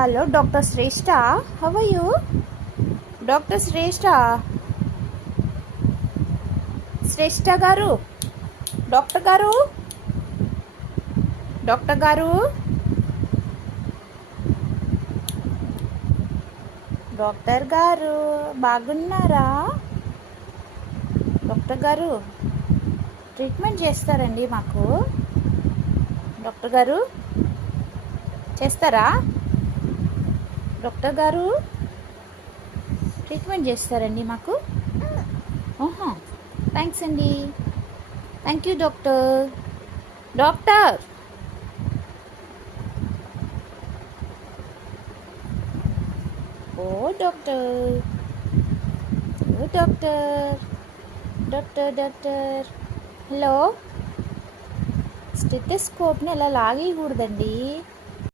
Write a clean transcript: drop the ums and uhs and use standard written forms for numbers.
Hello doctor Shreshtha, how are you? Doctor Shreshtha, Shreshtha గారు, doctor గారు, doctor గారు, డాక్టర్ గారు బాగున్నారా? డాక్టర్ గారు ట్రీట్మెంట్ చేస్తారండి మాకు? డాక్టర్ గారు చేస్తారా? డాక్టర్ గారు ట్రీట్మెంట్ చేస్తారండి మాకు? ఓహో, థ్యాంక్స్ అండి. Thank you doctor. డాక్టర్, ఓ డాక్టర్, ఓ డాక్టర్, డాక్టర్ డాక్టర్. హలో, స్టెథోస్కోప్ని అలా లాగేయకూడదండి.